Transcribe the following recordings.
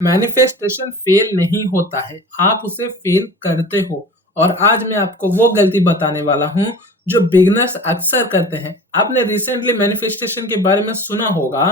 Manifestation fail नहीं होता है, आप उसे फेल करते हो। और आज मैं आपको वो गलती बताने वाला हूँ जो बिगिनर्स अक्सर करते हैं। आपने रिसेंटली मैनिफेस्टेशन के बारे में सुना होगा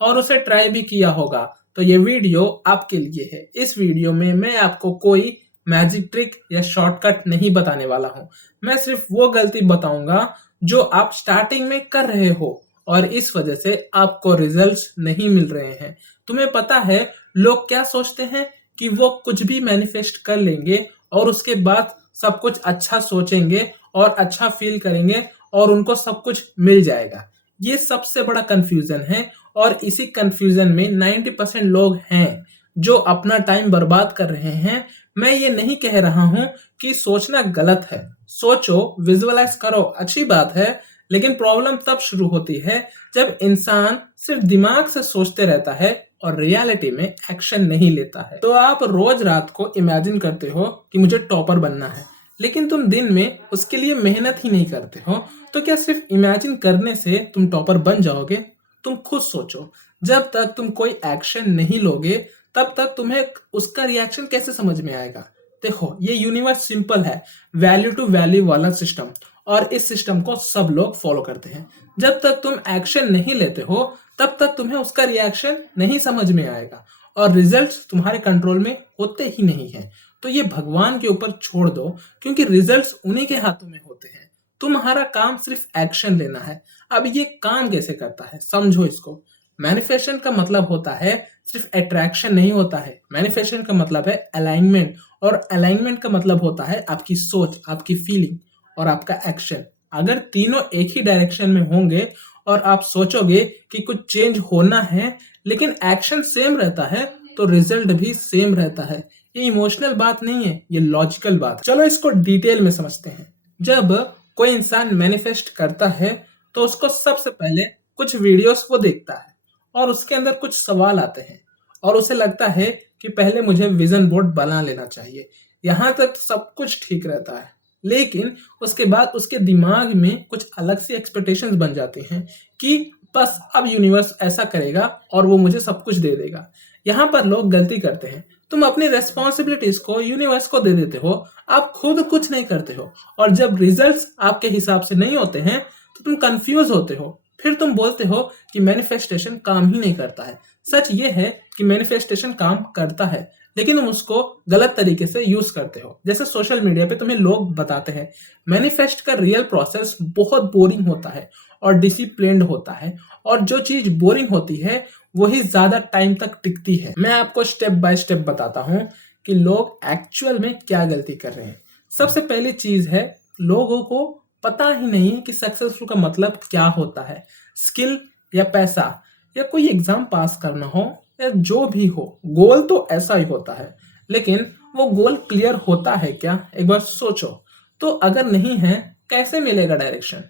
और उसे ट्राई भी किया होगा, तो ये वीडियो आपके लिए है। इस वीडियो में मैं आपको कोई मैजिक ट्रिक या शॉर्टकट नहीं बताने वाला हूँ। मैं सिर्फ वो गलती बताऊंगा जो आप स्टार्टिंग में कर रहे हो और इस वजह से आपको रिजल्ट्स नहीं मिल रहे हैं। तुम्हें पता है लोग क्या सोचते हैं कि वो कुछ भी मैनिफेस्ट कर लेंगे और उसके बाद सब कुछ अच्छा सोचेंगे और अच्छा फील करेंगे और उनको सब कुछ मिल जाएगा। ये सबसे बड़ा कंफ्यूजन है और इसी कंफ्यूजन में 90% लोग हैं जो अपना टाइम बर्बाद कर रहे हैं। मैं ये नहीं कह रहा हूं कि सोचना गलत है, सोचो, विजुअलाइज करो, अच्छी बात है। लेकिन प्रॉब्लम तब शुरू होती है जब इंसान सिर्फ दिमाग से सोचते रहता है और रियलिटी में एक्शन नहीं लेता है। तो आप रोज रात को इमेजिन करते हो कि मुझे टॉपर बनना है, लेकिन तुम दिन में उसके लिए मेहनत ही नहीं करते हो। तो क्या सिर्फ इमेजिन करने से तुम टॉपर बन जाओगे? तुम खुद सोचो, जब तक तुम कोई एक्शन नहीं लोगे तब तक तुम्हें उसका रिएक्शन कैसे समझ में आएगा? देखो, ये यूनिवर्स सिंपल है, वैल्यू टू वैल्यू वाला सिस्टम, और इस सिस्टम को सब लोग फॉलो करते हैं। जब तक तुम एक्शन नहीं लेते हो तब तक तुम्हें उसका रिएक्शन नहीं समझ में आएगा और रिजल्ट्स तुम्हारे कंट्रोल में होते ही नहीं है। तो ये भगवान के ऊपर छोड़ दो, क्योंकि रिजल्ट्स उन्हीं के हाथों में होते हैं। तुम्हारा काम सिर्फ एक्शन लेना है। अब ये काम कैसे करता है, समझो इसको। मैनिफेस्टेशन का मतलब होता है सिर्फ अट्रैक्शन नहीं होता है। मैनिफेस्टेशन का मतलब है अलाइनमेंट, और अलाइनमेंट का मतलब होता है आपकी सोच, आपकी फीलिंग और आपका एक्शन। अगर तीनों एक ही डायरेक्शन में होंगे और आप सोचोगे कि कुछ चेंज होना है लेकिन एक्शन सेम रहता है, तो रिजल्ट भी सेम रहता है। ये इमोशनल बात नहीं है, ये लॉजिकल बात है। चलो इसको डिटेल में समझते हैं। जब कोई इंसान मैनिफेस्ट करता है तो उसको सबसे पहले कुछ वीडियोस वो देखता है और उसके अंदर कुछ सवाल आते हैं और उसे लगता है कि पहले मुझे विजन बोर्ड बना लेना चाहिए। यहाँ तक सब कुछ ठीक रहता है, लेकिन उसके बाद उसके दिमाग में कुछ अलग सी एक्सपेक्टेशंस बन जाती हैं कि बस अब यूनिवर्स ऐसा करेगा और वो मुझे सब कुछ दे देगा। यहाँ पर लोग गलती करते हैं। तुम अपनी रेस्पॉन्सिबिलिटीज को यूनिवर्स को दे देते हो, आप खुद कुछ नहीं करते हो, और जब रिजल्ट्स आपके हिसाब से नहीं होते हैं तो तुम कंफ्यूज होते हो। फिर तुम बोलते हो कि मैनिफेस्टेशन काम ही नहीं करता है। सच ये है कि मैनिफेस्टेशन काम करता है, लेकिन तुम उसको गलत तरीके से यूज करते हो। जैसे सोशल मीडिया पे तुम्हें लोग बताते हैं मैनिफेस्ट का रियल प्रोसेस बहुत बोरिंग होता है और डिसिप्लिन्ड होता है, और जो चीज बोरिंग होती है वही ज्यादा टाइम तक टिकती है। मैं आपको स्टेप बाय स्टेप बताता हूँ कि लोग एक्चुअल में क्या गलती कर रहे हैं। सबसे पहली चीज है, लोगों को पता ही नहीं है कि सक्सेसफुल का मतलब क्या होता है। स्किल या पैसा या कोई एग्जाम पास करना हो या जो भी हो, गोल तो ऐसा ही होता है, लेकिन वो गोल क्लियर होता है क्या? एक बार सोचो। तो अगर नहीं है, कैसे मिलेगा डायरेक्शन?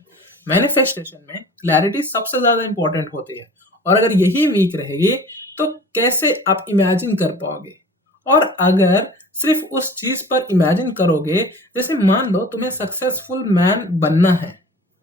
मैनिफेस्टेशन में क्लैरिटी सबसे ज्यादा इंपॉर्टेंट होती है, और अगर यही वीक रहेगी तो कैसे आप इमेजिन कर पाओगे? और अगर सिर्फ उस चीज पर इमेजिन करोगे, जैसे मान लो तुम्हें सक्सेसफुल मैन बनना है,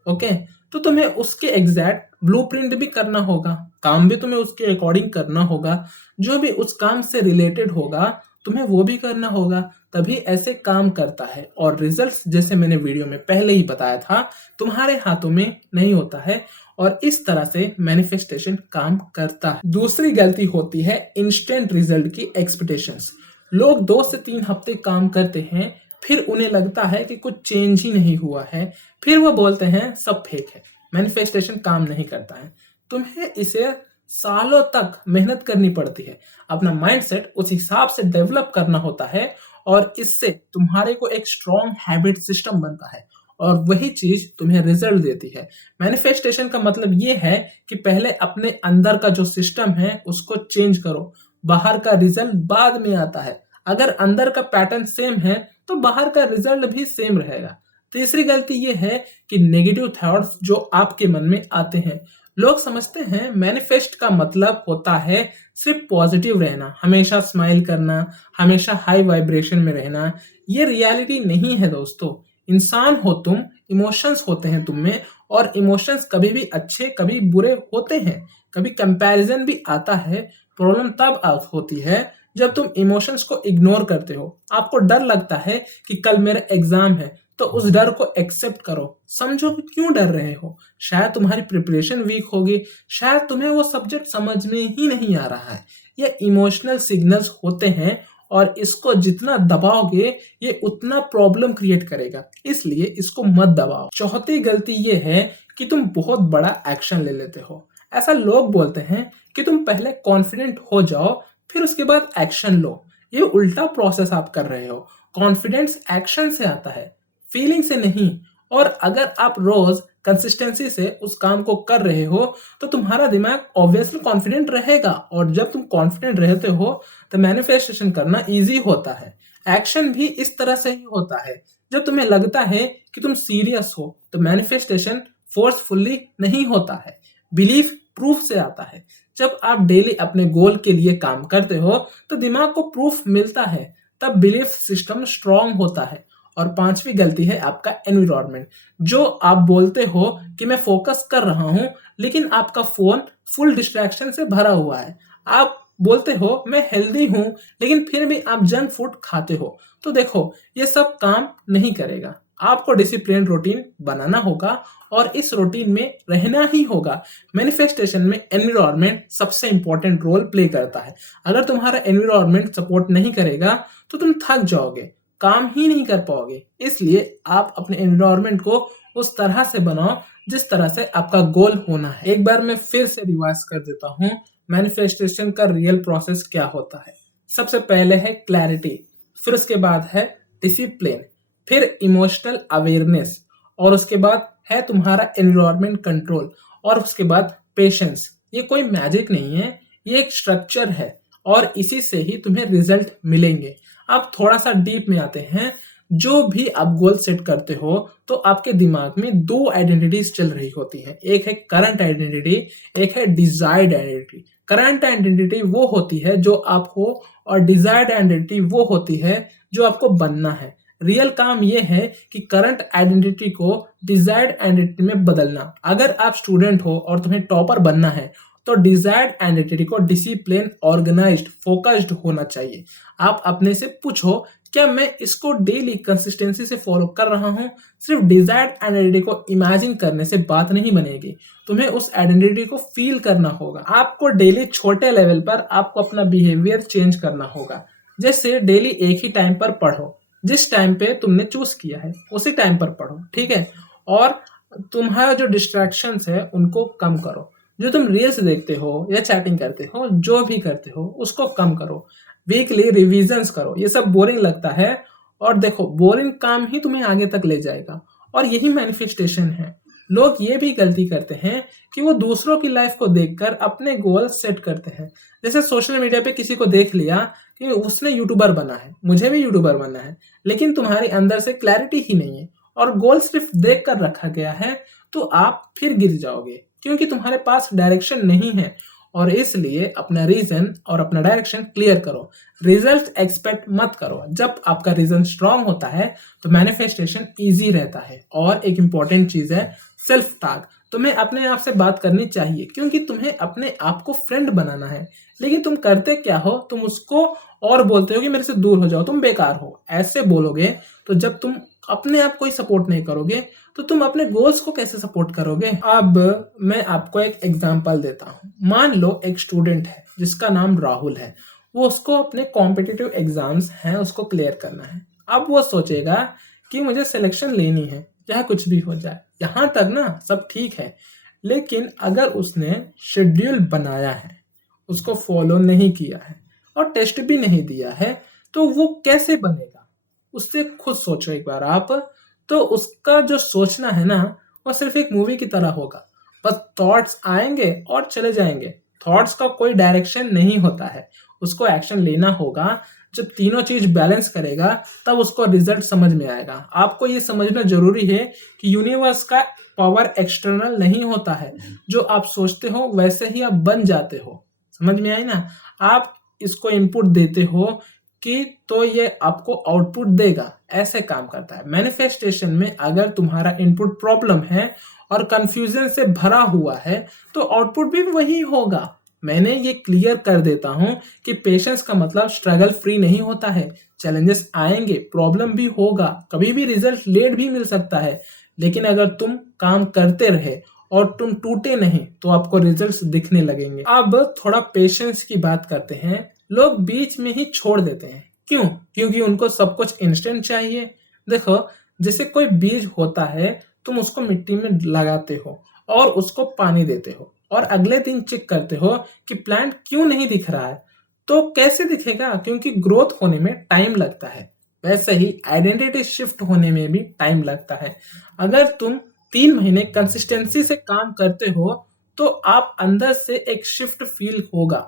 ओके, तो तुम्हें उसके एग्जैक्ट ब्लूप्रिंट भी करना होगा, काम भी तुम्हें उसके अकॉर्डिंग करना होगा, जो भी उस काम से रिलेटेड होगा तुम्हें वो भी करना होगा, तभी ऐसे काम करता है। और रिजल्ट्स, जैसे मैंने वीडियो में पहले ही बताया था, तुम्हारे हाथों में नहीं होता है, और इस तरह से मैनिफेस्टेशन काम करता है। दूसरी गलती होती है इंस्टेंट रिजल्ट की एक्सपेक्टेशंस। लोग 2 से 3 हफ्ते काम करते हैं, फिर उन्हें लगता है कि कुछ चेंज ही नहीं हुआ है, फिर वो बोलते हैं सब फेक है, मैनिफेस्टेशन काम नहीं करता है। तुम्हें इसे सालों तक मेहनत करनी पड़ती है, अपना माइंडसेट उस हिसाब से डेवलप करना होता है, और इससे तुम्हारे को एक स्ट्रॉन्ग हैबिट सिस्टम बनता है, और वही चीज तुम्हें रिजल्ट देती है। मैनिफेस्टेशन का मतलब ये है कि पहले अपने अंदर का जो सिस्टम है उसको चेंज करो, बाहर का रिजल्ट बाद में आता है। अगर अंदर का पैटर्न सेम है तो बाहर का रिजल्ट भी सेम रहेगा। तीसरी गलती ये है कि नेगेटिव थॉट्स जो आपके मन में आते हैं। लोग समझते हैं मैनिफेस्ट का मतलब होता है सिर्फ पॉजिटिव रहना, हमेशा स्माइल करना, हमेशा हाई वाइब्रेशन में रहना। ये रियलिटी नहीं है दोस्तों। इंसान हो तुम, इमोशंस होते हैं तुम में, और इमोशंस कभी भी अच्छे कभी बुरे होते हैं, कभी कंपैरिजन भी आता है। प्रॉब्लम तब होती है जब तुम इमोशंस को इग्नोर करते हो, आपको डर लगता है कि कल मेरा एग्जाम है, तो उस डर को एक्सेप्ट करो। समझो कि क्यों डर रहे हो। शायद तुम्हारी प्रिपरेशन वीक होगी, शायद तुम्हें वो सब्जेक्ट समझ में ही नहीं आ रहा है। ये इमोशनल सिग्नल्स होते हैं और इसको जितना दबाओगे ये उतना प्रॉब्लम क्रिएट करेगा, इसलिए इसको मत दबाओ। चौथी गलती ये है कि तुम बहुत बड़ा एक्शन ले लेते हो। ऐसा लोग बोलते हैं कि तुम पहले कॉन्फिडेंट हो जाओ, फिर उसके बाद एक्शन लो। ये उल्टा प्रोसेस आप कर रहे हो। कॉन्फिडेंस एक्शन से आता है, फीलिंग से नहीं। और अगर आप रोज कंसिस्टेंसी से उस काम को कर रहे हो तो तुम्हारा दिमाग ऑब्वियसली कॉन्फिडेंट रहेगा, और जब तुम कॉन्फिडेंट रहते हो तो मैनिफेस्टेशन करना इजी होता है। एक्शन भी इस तरह से ही होता है। जब तुम्हें लगता है कि तुम सीरियस हो तो मैनिफेस्टेशन फोर्सफुली नहीं होता है, बिलीफ प्रूफ से आता है। जब आप डेली अपने गोल के लिए काम करते हो तो दिमाग को प्रूफ मिलता है, तब बिलीफ सिस्टम स्ट्रांग होता है। और पांचवी गलती है आपका एनवायरनमेंट। जो आप बोलते हो कि मैं फोकस कर रहा हूं, लेकिन आपका फोन फुल डिस्ट्रैक्शन से भरा हुआ है। आप बोलते हो मैं हेल्दी हूं, लेकिन फिर भी आप जंक फूड खाते हो। तो देखो, ये सब काम नहीं करेगा। आपको डिसिप्लिन रूटीन बनाना होगा और इस रूटीन में रहना ही होगा। मैनिफेस्टेशन में एनवायरनमेंट सबसे इंपॉर्टेंट रोल प्ले करता है। अगर तुम्हारा एनवायरनमेंट सपोर्ट नहीं करेगा तो तुम थक जाओगे, काम ही नहीं कर पाओगे। इसलिए आप अपने एनवायरनमेंट को उस तरह से बनाओ जिस तरह से आपका गोल होना है। एक बार मैं फिर से रिवाइज कर देता हूँ, मैनिफेस्टेशन का रियल प्रोसेस क्या होता है। सबसे पहले है क्लैरिटी, फिर उसके बाद है डिसिप्लिन, फिर इमोशनल अवेयरनेस, और उसके बाद है तुम्हारा एनवायरनमेंट कंट्रोल, और उसके बाद पेशेंस। ये कोई मैजिक नहीं है, ये एक स्ट्रक्चर है और इसी से ही तुम्हें रिजल्ट मिलेंगे। अब थोड़ा सा डीप में आते हैं। जो भी आप गोल सेट करते हो तो आपके दिमाग में दो आइडेंटिटीज चल रही होती हैं। एक है करंट आइडेंटिटी, एक है डिजायर्ड आइडेंटिटी। करंट आइडेंटिटी वो होती है जो आप हो, और डिजायर्ड आइडेंटिटी वो होती है जो आपको बनना है। रियल काम ये है कि करंट आइडेंटिटी को डिजायर्ड आइडेंटिटी में बदलना। अगर आप स्टूडेंट हो और तुम्हें टॉपर बनना है तो डिजायर्ड आइडेंटिटी को डिसिप्लिन, ऑर्गेनाइज्ड, फोकस्ड होना चाहिए। आप अपने से पूछो, क्या मैं इसको डेली कंसिस्टेंसी से फॉलो कर रहा हूं? सिर्फ डिजायर्ड आइडेंटिटी को इमेजिन करने से बात नहीं बनेगी, तुम्हें उस आइडेंटिटी को फील करना होगा। आपको डेली छोटे लेवल पर आपको अपना बिहेवियर चेंज करना होगा। जैसे डेली एक ही टाइम पर पढ़ो, जिस टाइम पे तुमने चूज किया है उसी टाइम पर पढ़ो, ठीक है। और तुम्हारा जो डिस्ट्रैक्शंस है उनको कम करो। जो तुम रील्स देखते हो या चैटिंग करते हो, जो भी करते हो उसको कम करो। वीकली रिविजन्स करो। ये सब बोरिंग लगता है, और देखो बोरिंग काम ही तुम्हें आगे तक ले जाएगा, और यही मैनिफेस्टेशन है। लोग ये भी गलती करते हैं कि वो दूसरों की लाइफ को देखकर अपने गोल सेट करते हैं। जैसे सोशल मीडिया पे किसी को देख लिया कि उसने यूट्यूबर बना है, मुझे भी यूट्यूबर बनना है, लेकिन तुम्हारे अंदर से क्लैरिटी ही नहीं है और गोल सिर्फ देख कर रखा गया है, तो आप फिर गिर जाओगे, क्योंकि तुम्हारे पास डायरेक्शन नहीं है। और इसलिए अपना रीजन और अपना डायरेक्शन क्लियर करो। रिजल्ट एक्सपेक्ट मत करो। जब आपका रीजन स्ट्रांग होता है तो मैनिफेस्टेशन इजी रहता है। और एक इंपॉर्टेंट चीज है सेल्फ टॉक। तुम्हें अपने आप से बात करनी चाहिए, क्योंकि तुम्हें अपने आप को फ्रेंड बनाना है। लेकिन तुम करते क्या हो, तुम उसको और बोलते हो कि मेरे से दूर हो जाओ, तुम बेकार हो। ऐसे बोलोगे तो जब तुम अपने आप को ही सपोर्ट नहीं करोगे तो तुम अपने गोल्स को कैसे सपोर्ट करोगे। अब मैं आपको एक एग्जांपल देता हूँ। मान लो एक स्टूडेंट है जिसका नाम राहुल है। वो उसको अपने कॉम्पिटिटिव एग्जाम्स हैं उसको क्लियर करना है। अब वो सोचेगा कि मुझे सिलेक्शन लेनी है, चाहे कुछ भी हो जाए। यहाँ तक ना सब ठीक है, लेकिन अगर उसने शेड्यूल बनाया है, उसको फॉलो नहीं किया है और टेस्ट भी नहीं दिया है, तो वो कैसे बनेगा? उससे खुद सोचो एक बार आप। तो उसका जो सोचना है ना, वो सिर्फ एक मूवी की तरह होगा। बस थॉट्स आएंगे और चले जाएंगे। थॉट्स का कोई डायरेक्शन नहीं होता है। उसको एक्शन लेना होगा। जब तीनों चीज बैलेंस करेगा तब उसको रिजल्ट समझ में आएगा। आपको ये समझना जरूरी है कि यूनिवर्स का पावर एक्सटर्नल नहीं होता है। जो आप सोचते हो वैसे ही आप बन जाते हो। समझ में आई ना? आप इसको इनपुट देते हो कि तो ये आपको आउटपुट देगा। ऐसे काम करता है मैनिफेस्टेशन में। अगर तुम्हारा इनपुट प्रॉब्लम है और कंफ्यूजन से भरा हुआ है तो आउटपुट भी वही होगा। मैंने ये क्लियर कर देता हूँ कि पेशेंस का मतलब स्ट्रगल फ्री नहीं होता है। चैलेंजेस आएंगे, प्रॉब्लम भी होगा, कभी भी रिजल्ट लेट भी मिल सकता है, लेकिन अगर तुम काम करते रहे और तुम टूटे नहीं तो आपको रिजल्ट्स दिखने लगेंगे। अब थोड़ा पेशेंस की बात करते हैं। लोग बीच में ही छोड़ देते हैं, क्यों? क्योंकि उनको सब कुछ इंस्टेंट चाहिए। देखो, जैसे कोई बीज होता है, तुम उसको मिट्टी में लगाते हो और उसको पानी देते हो और अगले दिन चेक करते हो कि प्लांट क्यों नहीं दिख रहा है। तो कैसे दिखेगा? क्योंकि ग्रोथ होने में टाइम लगता है। वैसे ही आइडेंटिटी शिफ्ट होने में भी टाइम लगता है। अगर तुम 3 महीने कंसिस्टेंसी से काम करते हो तो आप अंदर से एक शिफ्ट फील होगा।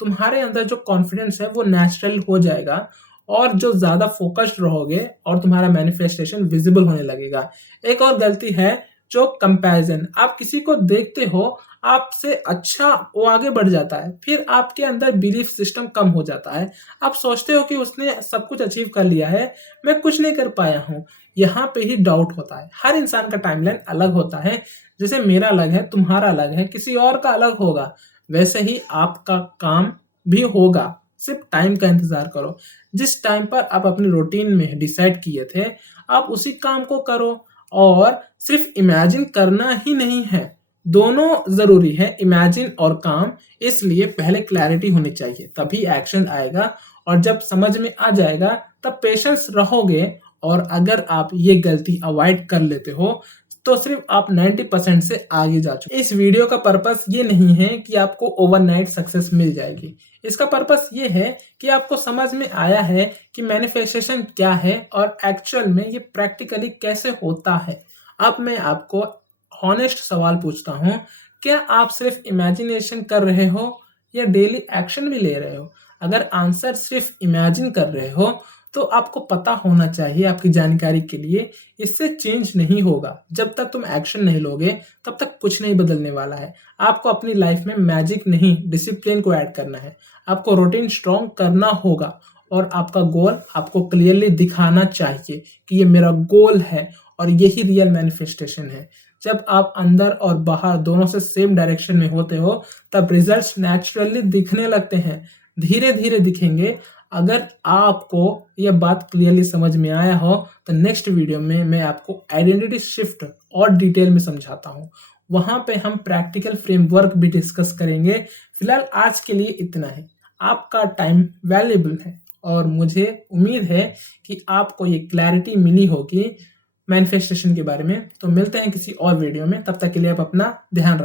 तुम्हारे अंदर जो कॉन्फिडेंस है वो नेचुरल हो जाएगा और जो ज्यादा फोकस्ड रहोगे और तुम्हारा मैनिफेस्टेशन विजिबल होने लगेगा। एक और गलती है जो कंपैरिजन। आप किसी को देखते हो, आपसे अच्छा वो आगे बढ़ जाता है, फिर आपके अंदर बिलीफ सिस्टम कम हो जाता है। आप सोचते हो कि उसने सब कुछ अचीव कर लिया है, मैं कुछ नहीं कर पाया हूँ। यहाँ पे ही डाउट होता है। हर इंसान का टाइमलाइन अलग होता है। जैसे मेरा अलग है, तुम्हारा अलग है, किसी और का अलग होगा। वैसे ही आपका काम भी होगा, सिर्फ टाइम का इंतजार करो। जिस टाइम पर आप अपनी रूटीन में डिसाइड किए थे, आप उसी काम को करो। और सिर्फ इमेजिन करना ही नहीं है, दोनों जरूरी है, इमेजिन और काम। इसलिए पहले क्लैरिटी होनी चाहिए, तभी एक्शन आएगा। और जब समझ में आ जाएगा तब पेशेंस रहोगे। और अगर आप ये गलती अवॉइड कर लेते हो तो सिर्फ आप 90% से आगे जा चुके। इस वीडियो का पर्पस ये नहीं है कि आपको ओवरनाइट सक्सेस मिल जाएगी। इसका पर्पस ये है कि आपको समझ में आया है कि मैनिफेस्टेशन क्या है और एक्चुअल में ये प्रैक्टिकली कैसे होता है। अब मैं आपको हॉनेस्ट सवाल पूछता हूँ, क्या आप सिर्फ इमेजिनेशन कर रहे हो या डेली एक्शन भी ले रहे हो? अगर आंसर सिर्फ इमेजिन कर रहे हो तो आपको पता होना चाहिए, आपकी जानकारी के लिए, इससे चेंज नहीं होगा। जब तक तुम एक्शन नहीं लोगे तब तक कुछ नहीं बदलने वाला है। आपको अपनी लाइफ में मैजिक नहीं, डिसिप्लिन को ऐड करना है। आपको रूटीन स्ट्रॉन्ग करना होगा और आपका गोल आपको क्लियरली दिखाना चाहिए कि ये मेरा गोल है और यही रियल मैनिफेस्टेशन है। जब आप अंदर और बाहर दोनों से सेम डायरेक्शन में होते हो तब रिजल्ट्स नेचुरली दिखने लगते हैं, धीरे धीरे दिखेंगे। अगर आपको यह बात क्लियरली समझ में आया हो तो नेक्स्ट वीडियो में मैं आपको आइडेंटिटी शिफ्ट और डिटेल में समझाता हूँ। वहां पे हम प्रैक्टिकल फ्रेमवर्क भी डिस्कस करेंगे। फिलहाल आज के लिए इतना ही। आपका टाइम वैल्यूएबल है और मुझे उम्मीद है कि आपको ये क्लैरिटी मिली होगी मैनिफेस्टेशन के बारे में। तो मिलते हैं किसी और वीडियो में, तब तक के लिए आप अपना ध्यान रखें।